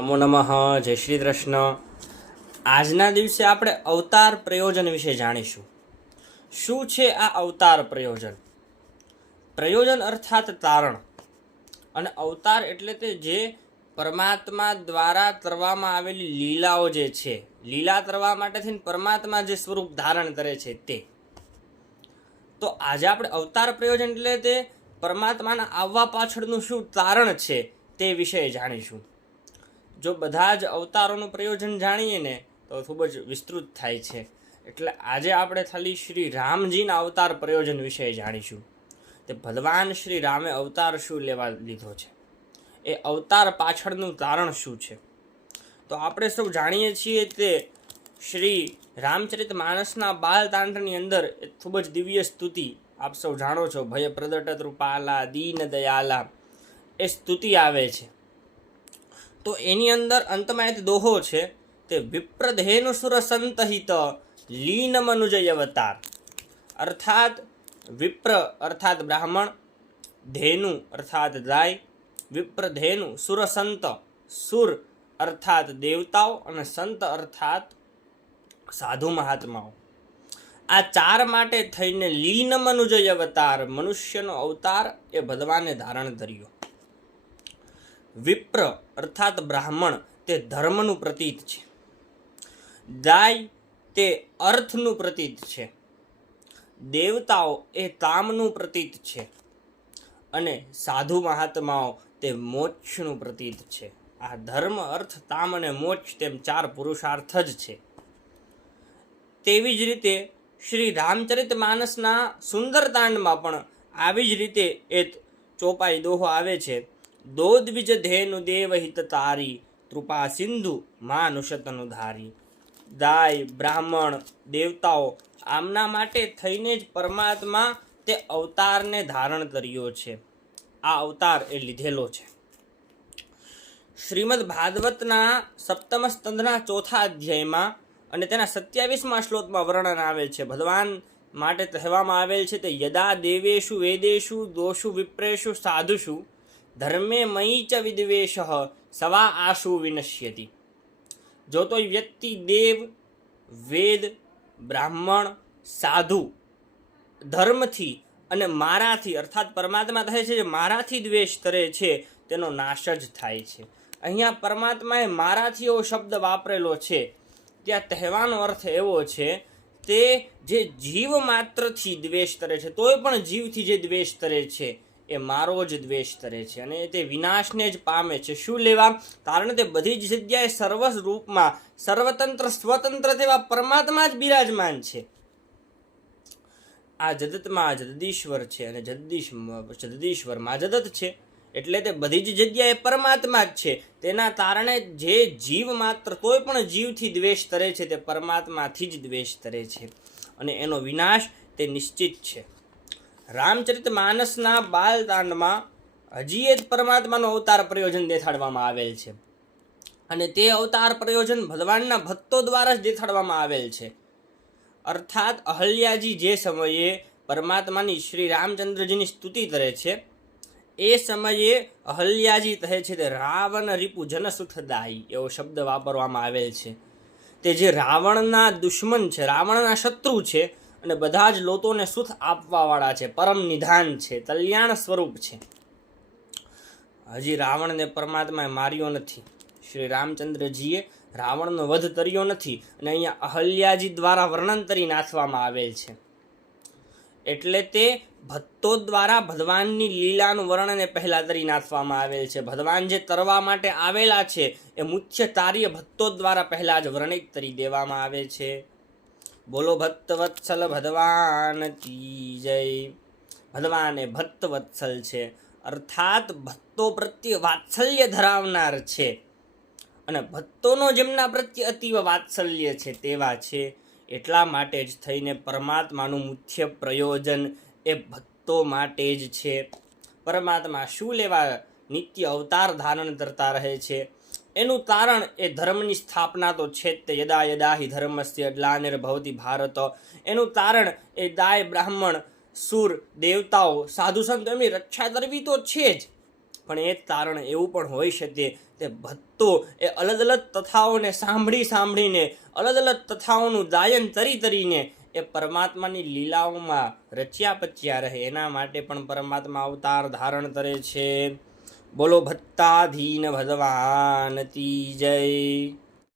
નમો નમઃ, જય શ્રી કૃષ્ણ. આજના દિવસે આપણે અવતાર પ્રયોજન વિશે જાણીશું. શું છે આ અવતાર પ્રયોજન? પ્રયોજન અર્થાત તારણ. અને અવતાર એટલે તે જે પરમાત્મા દ્વારા કરવામાં આવેલી લીલાઓ જે છે, લીલા કરવા માટે થઈને પરમાત્મા જે સ્વરૂપ ધારણ કરે છે તે. તો આજે આપણે અવતાર પ્રયોજન એટલે તે પરમાત્માના આવવા પાછળનું શું તારણ છે તે વિશે જાણીશું. જો બધા જ અવતારોનું પ્રયોજન જાણીએ ને, તો ખૂબ જ વિસ્તૃત થાય છે. એટલે આજે આપણે ખાલી શ્રી રામજીના અવતાર પ્રયોજન વિશે જાણીશું. તે ભગવાન શ્રી રામે અવતાર શું લેવા લીધો છે? એ અવતાર પાછળનું તારણ શું છે? તો આપણે સૌ જાણીએ છીએ તે શ્રી રામચરિત માનસના બાલતાંડની અંદર એ ખૂબ જ દિવ્ય સ્તુતિ આપ સૌ જાણો છો ભય પ્રદટ રૂપાલા દીન દયાલા એ સ્તુતિ આવે છે. તો એની અંદર અંતમાં એક દોહો છે તે વિપ્રધેનુ સુર સંતહિત લીન મનુજય અવતાર અર્થાત વિપ્ર અર્થાત બ્રાહ્મણ, ધેનુ અર્થાત ગાય વિપ્રધેનુ સુર સંત સુર અર્થાત દેવતાઓ અને સંત અર્થાત સાધુ મહાત્માઓ. આ ચાર માટે થઈને લીન મનુજય અવતાર મનુષ્યનો અવતાર એ ભગવાને ધારણ કર્યો. વિપ્ર અર્થાત બ્રાહ્મણ તે ધર્મનું પ્રતીક છે. દાય તે અર્થનું પ્રતીક છે. દેવતાઓ એ તામનું પ્રતીક છે. અને સાધુ મહાત્માઓ તે મોક્ષનું પ્રતીક છે. આ ધર્મ અર્થ તામ અને મોક્ષ તેમ ચાર પુરુષાર્થ જ છે. તેવી જ રીતે શ્રી રામચરિત માનસના સુંદરતાંડમાં પણ આવી જ રીતે એ ચોપાઈ દોહો આવે છે. દો દ્વિજ ધેનુ દેવ હિત તારી કૃપા સિંધુ માનુષતનુ ધારી દાય બ્રાહ્મણ દેવતાઓ આમના માટે થઈને જ પરમાત્મા તે અવતારને ધારણ કર્યો છે. આ અવતાર એ લીધેલો છે. શ્રીમદ ભાગવતના સપ્તમ સ્તંભના ચોથા અધ્યાયમાં અને તેના સત્યાવીસમાં શ્લોકમાં વર્ણન આવેલ છે. ભગવાન માટે કહેવામાં આવેલ છે તે યદા દેવેશુ વેદેશુ દોષુ વિપ્રેશુ સાધુષુ ધર્મે મયી ચ વિદ્વેષ સવા આશુ વિનશ્યતિ જો તો વ્યક્તિ દેવ વેદ બ્રાહ્મણ સાધુ ધર્મથી અને મારાથી, અર્થાત પરમાત્મા કહે છે જે મારાથી દ્વેષ કરે છે, તેનો નાશ જ થાય છે. અહીંયા પરમાત્માએ મારાથી એવો શબ્દ વાપરેલો છે. ત્યાં તહેવાનો અર્થ એવો છે, તે જે જીવ માત્રથી દ્વેષ કરે છે, તોય પણ જીવથી જે દ્વેષ કરે છે એ મારો જ દ્વેષ કરે છે અને તે વિનાશને જ પામે છે. શું લેવા? કારણ તે બધી જ જગ્યાએ સર્વસ રૂપમાં, સર્વતંત્ર, સ્વતંત્ર તેવા પરમાત્મા જ બિરાજમાન છે. આ જગતમાં જગદીશ્વર છે અને જગદીશ, જગદીશ્વરમાં જગત છે. એટલે તે બધી જ જગ્યાએ પરમાત્મા જ છે. તેના કારણે જે જીવ માત્ર કોઈ પણ જીવથી દ્વેષ કરે છે, તે પરમાત્માથી જ દ્વેષ કરે છે. અને એનો વિનાશ તે નિશ્ચિત છે. રામચરિત માનસના બાલતાંડમાં હજી એક પરમાત્માનો અવતાર પ્રયોજન દેખાડવામાં આવેલ છે. અને તે અવતાર પ્રયોજન ભગવાનના ભક્તો દ્વારા જ દેખાડવામાં આવેલ છે. અર્થાત અહલ્યાજી જે સમયે પરમાત્માની શ્રી રામચંદ્રજીની સ્તુતિ કરે છે, એ સમયે અહલ્યાજી કહે છે તે રાવણ રિપુ જનસુખદાયી, એવો શબ્દ વાપરવામાં આવેલ છે. તે જે રાવણના દુશ્મન છે, રાવણના શત્રુ છે અને બધા જ લોકોને સુખ આપવાવાળા છે, પરમ નિધાન છે, કલ્યાણ સ્વરૂપ છે. હજી રાવણને પરમાત્માએ માર્યો નથી. શ્રી રામચંદ્રજીએ રાવણનો વધ કર્યો નથી અને અહીંયા અહલ્યાજી દ્વારા વર્ણન કરી નાખવામાં આવેલ છે. એટલે તે ભક્તો દ્વારા ભગવાનની લીલાનું વર્ણન પહેલાં કરી નાખવામાં આવેલ છે. ભગવાન જે તરવા માટે આવેલા છે એ મુખ્ય કાર્ય ભક્તો દ્વારા પહેલાં જ વર્ણિત કરી દેવામાં આવે છે. બોલો ભક્ત વત્સલ ભગવાન કી જય. ભગવાન એ ભક્ત વત્સલ છે. અર્થાત ભક્તો પ્રત્યે વાત્સલ્ય ધરાવનાર છે. અને ભક્તોનો જેમના પ્રત્યે અતિવ વાત્સલ્ય છે તેવા છે. એટલા માટે જ થઈને પરમાત્માનું મુખ્ય પ્રયોજન એ ભક્તો માટે જ છે. પરમાત્મા શું લેવા નિત્ય અવતાર ધારણ કરતા રહે છે? એનું તારણ એ ધર્મની સ્થાપના તો છે જ તે. યદા યદા હિ ધર્મસ્ય ગ્લાનિર્ભવતી ભારત. એનું તારણ એ દાય બ્રાહ્મણ, સુર, દેવતાઓ, સાધુ સંતો એમની રક્ષા કરવી તો છે જ. પણ એ તારણ એવું પણ હોઈ શકે તે ભક્તો એ અલગ અલગ તથાઓને સાંભળી સાંભળીને, અલગ અલગ તથાઓનું ગાયન તરી તરીને એ પરમાત્માની લીલાઓમાં રચ્યા પચ્યા રહે. એના માટે પણ પરમાત્મા અવતાર ધારણ કરે છે. બોલો ભત્તાધીન ભગવાન કી જય.